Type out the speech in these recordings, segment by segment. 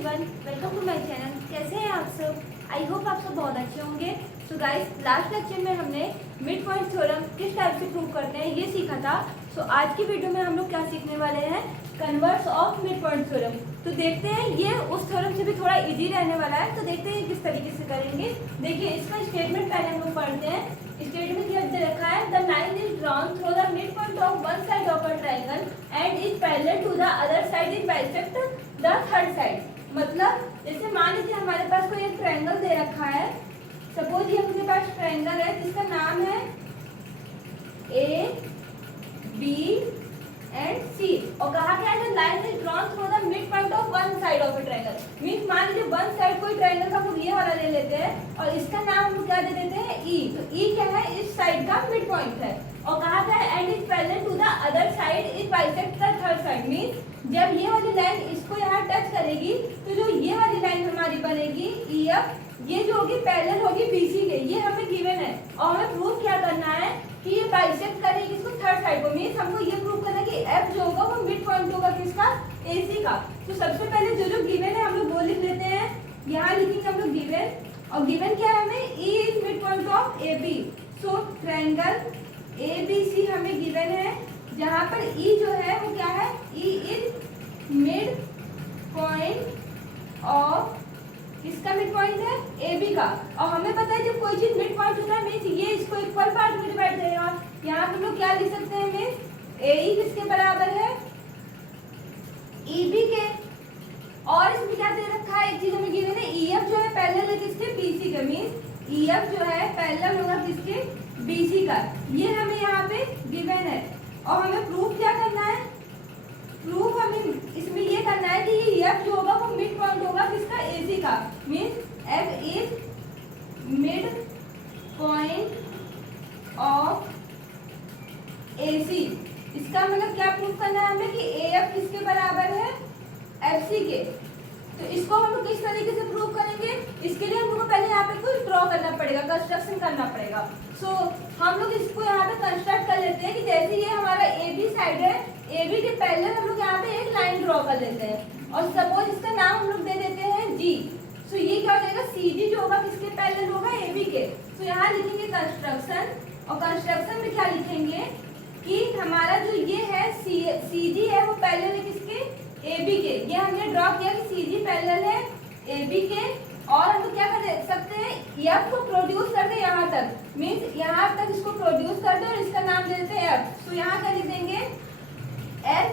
Everyone, welcome to my channel. कैसे हैं आप सब? आई होप आप सब बहुत अच्छे होंगे। सो गाइस, लास्ट लेक्चर में हमने मिड पॉइंट थ्योरम किस टाइप से प्रूव करते हैं ये सीखा था। सो आज की वीडियो में हम लोग क्या सीखने वाले हैं, converse of mid point theorem. तो देखते हैं, ये उस थ्योरम से भी थोड़ा इजी रहने वाला है। तो देखते हैं किस तरीके से करेंगे। देखिए, इसका स्टेटमेंट पहले हम लोग पढ़ते हैं। स्टेटमेंट ये दे रखा है, the line is drawn through the midpoint of one side of a triangle and is parallel to the other side is bisect the third side. मतलब जैसे मान लीजिए हमारे पास कोई एक ट्रायंगल दे रखा है। सपोज ये हमारे पास ट्रायंगल है जिसका नाम है ए बी एंड सी, और कहा गया है line is drawn through the midpoint of one side of a triangle. Means मान लीजिए वन साइड कोई ट्रायंगल का हम ये वाला ले लेते हैं और इसका नाम हम क्या दे देते हैं ई। तो ई क्या है, इस साइड का मिड पॉइंट है। और कहा गया है and is parallel to the other side is bisect the third side. Means जब ये वाली लाइन इसको यहाँ टच करेगी तो जो ये वाली लाइन हमारी बनेगी ई एफ, ये जो होगी पैरेलल होगी बीसी के। ये हमें गिवन है और हमें प्रूव क्या करना है कि ये बाइसेक्ट करेगी इसको थर्ड साइड को। मींस हमको ये प्रूव करना है कि एफ जो होगा वो मिड पॉइंट होगा किसका, एसी का। तो सबसे पहले जो जो गिवन है हम लोग वो लिख लेते हैं। यहाँ लिखेंगे हम लोग गिवन, और गिवन क्या है हमें, E is midpoint of A B. So triangle A B C हमें गिवन है, जहाँ पर ई जो है वो क्या है, ई इज मिड पॉइंट ऑफ, किसका मिड पॉइंट है, ए बी का। और हमें पता है जब कोई चीज मिड पॉइंट होता है मींस ये इसको इक्वल पार्ट में डिवाइड करेगा। यहाँ हम लोग क्या लिख सकते हैं, मींस ए ई किसके बराबर है, ई बी के। और इसमें क्या दे रखा है, एक चीज हमें गिवन है, ई एफ जो है पैरेलल है किसके, बी सी के। मींस ई एफ जो है पैरेलल होगा किसके, बी सी का। ये हमें यहाँ पे गिवन है और हमें प्रूफ क्या करना है, प्रूफ हमें इसमें ये करना है कि ये एफ जो होगा वो मिड पॉइंट होगा किसका, एसी का। Means F is midpoint of AC. इसका मतलब क्या प्रूफ करना है हमें कि ए एफ किसके बराबर है, एफ सी के। तो इसको हम लोग किस तरीके से प्रूव करेंगे, इसके लिए हम लोग को पहले यहाँ पे कुछ ड्रॉ करना पड़ेगा, कंस्ट्रक्शन करना पड़ेगा। सो हम लोग इसको यहाँ पे कंस्ट्रक्ट कर लेते हैं कि जैसे ये हमारा ए बी साइड है, ए बी के पैरेलल हम लोग यहाँ पे एक लाइन ड्रॉ कर लेते हैं और सपोज इसका नाम हम लोग दे देते हैं जी। सो ये क्या हो जाएगा, सी जी जो होगा किसके पैरेलल होगा, ए बी के। तो यहाँ लिखेंगे कंस्ट्रक्शन, और कंस्ट्रक्शन में क्या लिखेंगे कि हमारा जो ये है सी जी है वो पैरेलल है किसके, ए बी के। ये हमने ड्रॉ किया कि सी जी पैरेलल है ए बी के। और हम लोग क्या कर सकते हैं, एफ को प्रोड्यूस कर दे यहाँ तक, मींस यहाँ तक इसको प्रोड्यूस कर दे और इसका नाम दे देते हैं एफ। तो यहाँ क्या लिख देंगे, एफ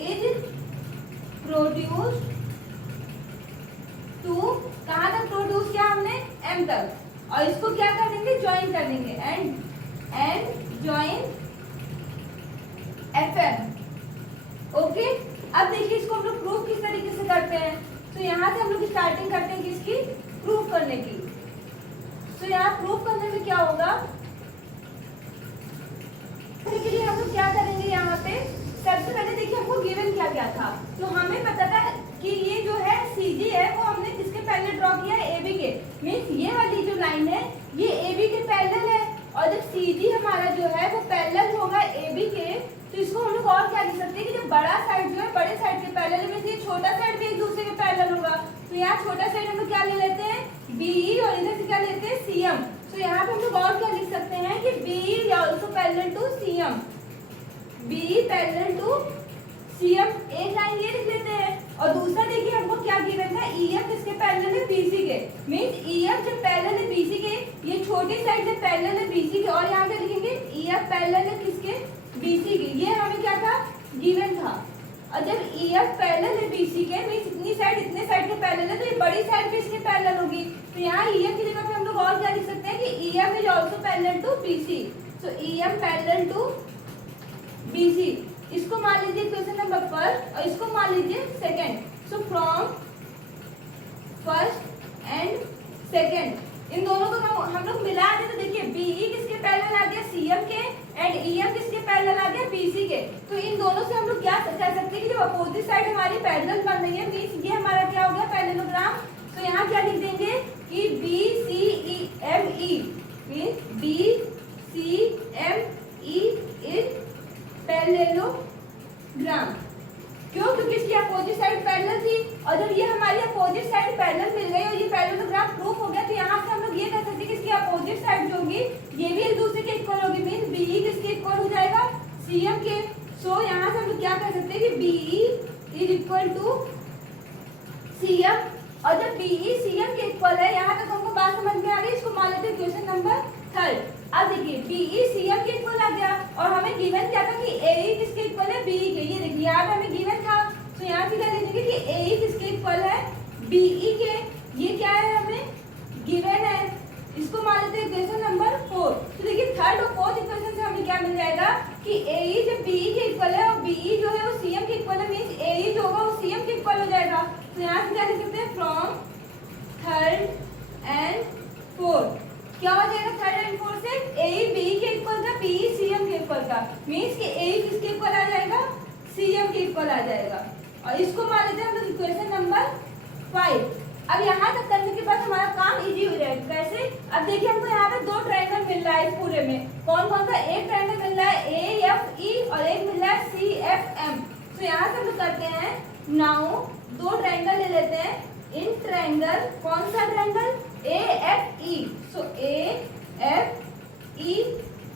इज प्रोड्यूस टू, कहाँ तक प्रोड्यूस किया हमने, एम तक। और इसको क्या कर देंगे, ज्वाइन कर देंगे, and join F M. Okay, अब देखिए इसको हम लोग प्रूफ किस तरीके से करते हैं। तो यहाँ से हम लोग स्टार्टिंग करते हैं किसकी, प्रूफ करने की। तो यहाँ प्रूफ करने में क्या होगा, इसके लिए हम लोग क्या करेंगे, यहाँ पे सबसे पहले देखिए हमको गिवन क्या क्या था। तो हमें पता था कि ये जो है सी जी है वो हमने किसके पहले ड्रॉ किया है, ए बी के। मीन्स ये वाली जो लाइन है ये ए बी के पैरेलल है, और जब सी जी हमारा जो है वो पैरेलल होगा ए बी के, तो इसको हम लोग और क्या लिख सकते हैं कि जब बड़ा साइड जो है बड़े साइड के पैरेलल में, ये छोटा साइड भी एक दूसरे के पैरेलल होगा। तो यहाँ छोटा साइड हम लोग क्या ले लेते हैं, बी, और इधर से क्या लेते हैं, सी एम। तो यहाँ पे हम लोग और क्या लिख सकते हैं कि B is also parallel to C M, B parallel to C M. एक लाइन ये लिख लेते हैं। और दूसरा देखिए हमको क्या गिवन था, ई एफ किसके पैरेलल है, बीसी के। मींस ई एफ जब पैरेलल है बीसी के, ये छोटी साइड से पैरेलल है बीसी के, और यहाँ क्या लिखेंगे, ई एफ पैरेलल है किसके, बीसी के। ये हमें क्या था, गिवन था। और जब ई एफ पैरेलल है बीसी के, मींस इतनी साइड इतने साइड के पैरेलल है, तो ये बड़ी साइड भी इसके पैरेलल होगी। तो यहाँ ई एफ की जगह पे हम लोग और क्या लिख सकते हैं कि E F is also parallel to BC. So E F parallel to BC. इसको मान लीजिए क्वेश्चन नंबर फर्स्ट और इसको मान लीजिए second. So from first and second in दोनों को हम लोग मिला दे तो देखिए बीई किसके पैरेलल आ गया, सीएम के, एंड ईएम किसके पैरेलल आ गया, बीसी के। तो इन दोनों से हम लोग क्या कह सकते हैं कि जब अपोजिट साइड हमारी पैरेलल बन रही है, मींस ये हमारा क्या हो गया, पैरेललोग्राम। तो यहाँ क्या लिख देंगे कि B C E M E, means B C M E is parallelogram. क्यों? क्योंकि इसकी अपोजिट साइड पैरेलल थी, और जब ये हमारी अपोजिट साइड पैरेलल मिल गई और ये पैरेललोग्राम प्रूफ हो गया, तो यहाँ से हम लोग ये कह सकते हैं कि इसकी अपोजिट साइड जो होगी ये भी एक दूसरे के इक्वल होगी, मीन बीई किसके इक्वल हो जाएगा? सीएम के। सो यहाँ से हम लोग क्या कह सकते हैं कि BE is equal to CM, और जब बीई सीएम के इक्वल है, यहाँ तक हमको बात समझ में आ गई। इसको मान लेते हैं क्वेश्चन नंबर 3। अब देखिए बीई सीएम के इक्वल आ गया, और हमें गिवन क्या था कि एई किसके इक्वल है? बीई के। ये देखिए यहाँ पे हमें गिवन था, तो यहाँ से क्या लिखेंगे कि एई किसके इक्वल है? बीई के। ये क्या है? हमें गिवन है। इसको मान लेते हैं क्वेश्चन नंबर 4। तो देखिए थर्ड और फोर्थ इक्वेशन से हमें क्या मिल जाएगा कि एई जब बीई के इक्वल है और बीई जो है वो सीएम के इक्वल है, मींस एई जो होगा वो सीएम के इक्वल हो जाएगा। तो यहाँ से क्या लिख सकते हैं? फ्रॉम थर्ड एंड फोर्थ क्या हो जाएगा? थर्ड एंड फोर्थ से एई बीई के इक्वल था, बीई सीएम के इक्वल था, मींस कि एई किसके इक्वल आ जाएगा? सीएम के इक्वल आ जाएगा। और इसको मान लेते हैं हम लोग इक्वेशन नंबर 5। अब यहाँ तक करने के बाद हमारा काम इजी हो जाएगा। कैसे? अब देखिए हमको यहाँ पे दो ट्रायंगल मिल रहा है इस पूरे में। कौन कौन सा? एक ट्रायंगल मिल रहा है AFE और एक मिल रहा है CFM। तो यहाँ से हम लोग करते हैं, नाउ दो ट्रायंगल ले लेते हैं। इन ट्रायंगल, कौन सा triangle? AFE। So AFE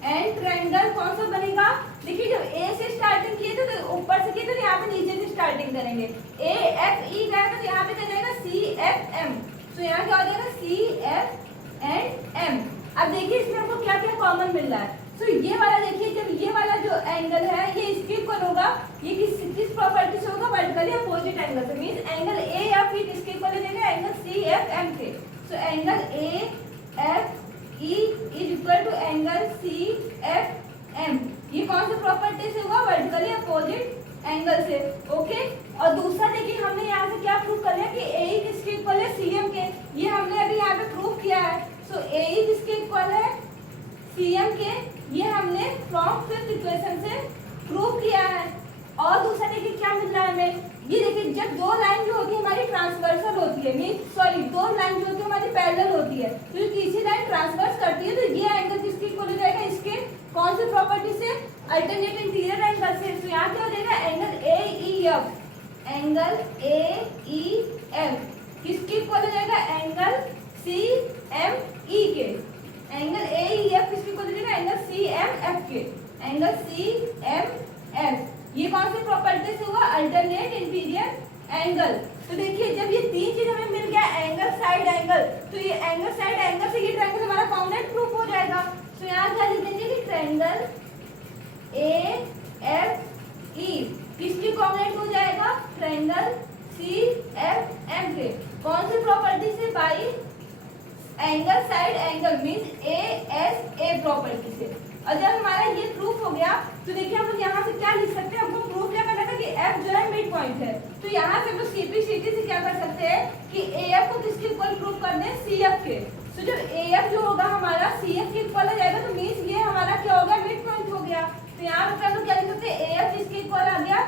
and triangle कौन सा बनेगा? देखिए जब A से स्टार्टिंग किए थे तो ऊपर से किए थे, तो यहाँ पे नीचे से स्टार्टिंग करेंगे। AFE गया तो यहाँ पे क्या जाएगा? CFM। तो यहाँ क्या हो जाएगा? CF and M। अब देखिए इसमें हमको क्या क्या कॉमन मिल रहा है। तो ये वाला देखिए, जब ये वाला जो एंगल है ये इसके इक्वल होगा, ये किस प्रॉपर्टी से होगा? वर्टिकली अपोजिट एंगल से, मींस एंगल AFE किसके इक्वल हो जाएगा? एंगल CFM के। So angle AFE is equal to angle CFM। ये कौन सी प्रॉपर्टी से होगा? वर्टिकली अपोजिट एंगल से। ओके। और दूसरा देखिए हमने यहाँ से क्या प्रूव कर लिया कि AE किसके इक्वल है? CM के। ये हमने अभी यहाँ पे प्रूव किया है। सो AE किसके इक्वल है? CM के। ये हमने फ्रॉम फिफ्थ इक्वेशन से प्रूव किया है। और दूसरा देखिए क्या मिल रहा है हमें, ये देखिए जब दो लाइन जो होती है हमारी ट्रांसवर्सल होती है, मीन सॉरी दो लाइन जो होती है हमारी पैरेलल होती है, तो ये तीसरी लाइन ट्रांसवर्स करती है, तो ये एंगल किसके इक्वल हो जाएगा? इसके कौन सी प्रॉपर्टी से? अल्टरनेट इंटीरियर एंगल से। तो यहाँ क्या हो जाएगा? Angle AEF। एंगल AEF किसके इक्वल हो जाएगा? एंगल CME के। एंगल AEF किसके इक्वल हो जाएगा? एंगल CMF के। एंगल CMF ये कौन सी प्रॉपर्टी से हुआ? Alternate interior angle. तो देखिए जब ये तीन चीज हमें मिल गया, एंगल साइड एंगल, तो ये एंगल साइड एंगल से ये ट्रायंगल हमारा कॉर्डिनेट प्रूफ हो जाएगा। तो यहाँ क्या लिख देंगे कि ट्रायंगल AFE किसकी कॉर्डिनेट हो जाएगा? ट्रायंगल CFM के। कौन सी प्रॉपर्टी से? By angle side angle, means ASA property से। और जब हमारा ये प्रूफ हो गया तो देखिए हम लोग यहाँ से क्या लिख सकते हैं? हमको प्रूफ क्या करना था कि F जो है मिड पॉइंट है, तो यहाँ से हम लोग CP/CT से क्या कर सकते हैं कि AF को किसके इक्वल प्रूफ कर दें? CF के। तो जब AF जो होगा हमारा CF के इक्वल हो जाएगा, तो मींस ये हमारा क्या होगा? मिड पॉइंट हो गया। तो यहाँ पर हम लोग क्या लिख सकते हैं? AF किसके इक्वल आ गया?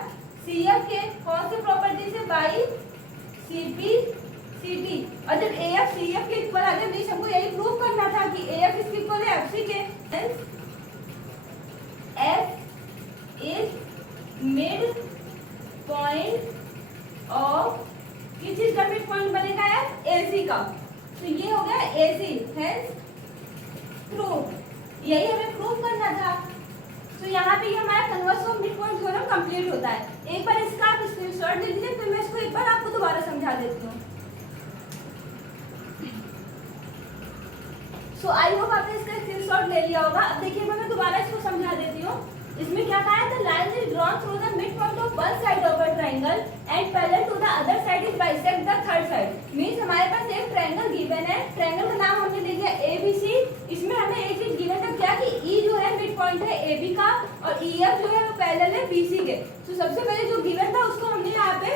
CF के। कौन सी प्रॉपर्टी से? By CP/CT। और जब AF CF के इक्वल आ जाए, मींस हमको यही प्रूफ करना था कि AF किसके इक्वल है? FC के। F is mid point of किस चीज का मिड पॉइंट बनेगा? AC का। तो ये हो गया AC, hence प्रूफ। यही हमें प्रूफ करना था। तो यहाँ पे ये हमारा converse of mid point theorem complete होता है। एक बार इसका आप स्क्रीनशॉट ले लीजिए, फिर मैं इसको एक बार आपको दोबारा समझा देती हूँ। सो आई होप आपने इसका स्क्रीनशॉट ले लिया होगा। अब देखिए मैं दोबारा इसको समझा देती हूँ। इसमें क्या कहा है? The line is drawn through the midpoint of one side of a triangle and parallel to the other side is bisect the third side. Means हमारे पास एक ट्रायंगल गिवन है, ट्रायंगल का नाम हमने ले लिया ABC। इसमें हमें एक चीज गिवन था क्या कि E जो है मिड पॉइंट है AB का, और EF जो है वो पैरेलल है BC के। तो सबसे पहले जो गिवन था उसको हमने यहाँ पे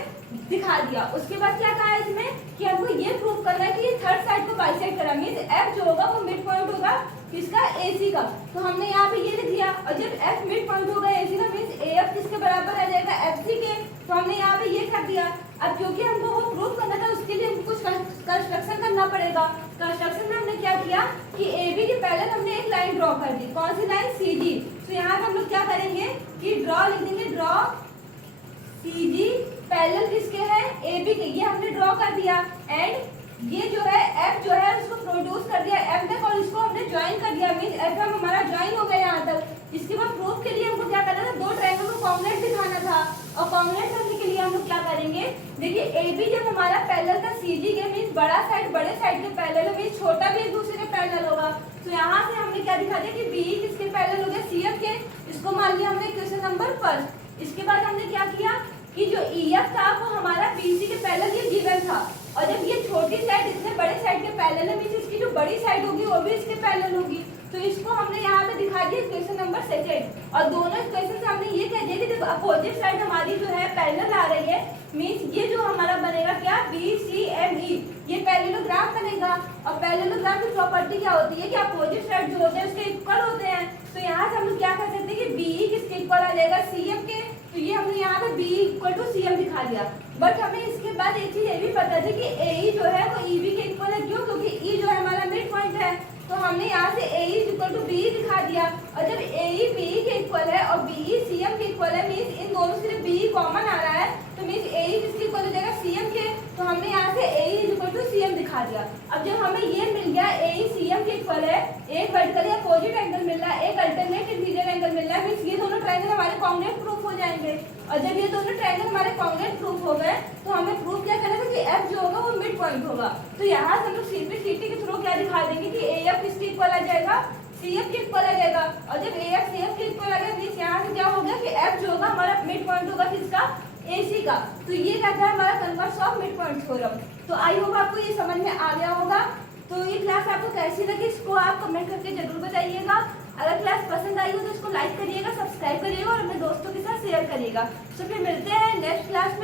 दिखा दिया। उसके बाद क्या कहा है इसमें कि हमको ये प्रूव करना है कि ये थर्ड साइड को बाइसेक्ट करा, मींस F जो होगा वो मिड पॉइंट होगा किसका? AC का। तो हमने यहाँ पे ये लिख दिया। और जब F मिड पॉइंट होगा AC का, मींस AF किसके बराबर आ जाएगा? FC के। तो हमने यहाँ पे ये कर दिया। अब क्योंकि हमको वो प्रूफ करना था, उसके लिए हमको कुछ कंस्ट्रक्शन करना पड़ेगा। कंस्ट्रक्शन में हमने क्या किया कि AB के पहले हमने एक लाइन ड्रॉ कर दी। कौन सी लाइन? CG। तो यहाँ पे हम लोग क्या करेंगे कि ड्रॉ लिख देंगे, ड्रॉ CG पैरेलल किसके हैं, ए बी के, ये हमने ड्रॉ कर दिया। एंड ये जो है एफ जो है उसको प्रोड्यूस कर दिया एम तक और इसको हमने ज्वाइन कर दिया, मींस एफ एम हमारा ज्वाइन हो गया यहाँ तक। इसके बाद प्रूफ के लिए हमको क्या करना था, दो ट्रायंगल को कॉन्ग्रुएंट दिखाना था और कॉन्ग्रुएंट करने के लिए हम लोग क्या करेंगे, देखिए ए बी जब हमारा पैरेलल था सी जी के, मींस बड़ा साइड बड़े साइड के पैरेलल, मींस छोटा भी एक दूसरे के पैरेलल होगा। तो यहाँ से हमने क्या दिखा दिया कि बी किसके पैरेलल हो गया, सी एफ के, इसको मान लिया हमने क्वेश्चन नंबर फर्स्ट। इसके बाद हमने क्या किया कि जो ई एफ था वो हमारा बी सी के पैरेलल ये गिवन था, और जब ये छोटी साइड इससे बड़े साइड के पैरेलल है, मींस इसकी जो बड़ी साइड होगी वो भी इसके पैरेलल होगी। तो इसको हमने यहाँ पे दिखा दिया क्वेश्चन नंबर सेकंड। और दोनों इक्वेशन से हमने ये कह दिया कि देखो अपोजिट साइड हमारी जो है पैरेलल आ रही है, मींस ये जो हमारा बनेगा क्या, बी सी एम ई, ये पैरेललोग्राम बनेगा। और पैरेललोग्राम की प्रॉपर्टी क्या होती है कि अपोजिट साइड जो होते हैं उसके इक्वल होते हैं। तो यहाँ से हम लोग क्या कर सकते हैं कि बी किसके इक्वल आ जाएगा, सी एम के। तो ये हमने यहाँ पे B equal to C M दिखा दिया। बट हमें इसके बाद एक चीज ये भी पता थी कि ए जो है वो ई बी के इक्वल है, क्यों, क्योंकि ई जो है हमारा मिड पॉइंट है। तो हमने यहाँ से A is equal to be दिखा दिया। और जब ए बी के इक्वल है और बी सी एम के इक्वल है, मींस इन दोनों से बी कॉमन आ रहा है, तो मींस ए किसके इक्वल हो जाएगा, सी एम के। तो हमने यहाँ से A is equal to C M दिखा दिया। अब जब हमें ये मिल गया ए सी एम के इक्वल है, एक वर्टिकली अपोजिट एंगल मिल रहा है, एक अल्टरनेट इंटीरियर एंगल मिल रहा है, मींस ये दोनों ट्रायंगल हमारे कॉन्ग्रुएंट प्रूफ हो जाएंगे। और जब ये दोनों ट्रायंगल हमारे कॉन्ग्रुएंट प्रूफ हो गए तो हमें प्रूफ क्या करना था कि एफ जो होगा वो मिड पॉइंट होगा। तो यहाँ से हम लोग सीपीसीटी के थ्रू क्या दिखा देंगे कि ए एफ किसके इक्वल आ जाएगा, सी एफ के इक्वल आ जाएगा। और जब ए एफ सी एफ के इक्वल आ गया, मींस यहाँ से क्या हो गया कि एफ जो होगा हमारा मिड पॉइंट होगा किसका, AC का। तो ये कहता है हमारा converse of mid point theorem. तो आई होप आपको ये समझ में आ गया होगा। तो ये क्लास आपको कैसी लगी इसको आप कमेंट करके जरूर बताइएगा। अगर क्लास पसंद आई हो तो इसको लाइक करिएगा, सब्सक्राइब करिएगा और अपने दोस्तों के साथ शेयर करिएगा। तो फिर मिलते हैं नेक्स्ट क्लास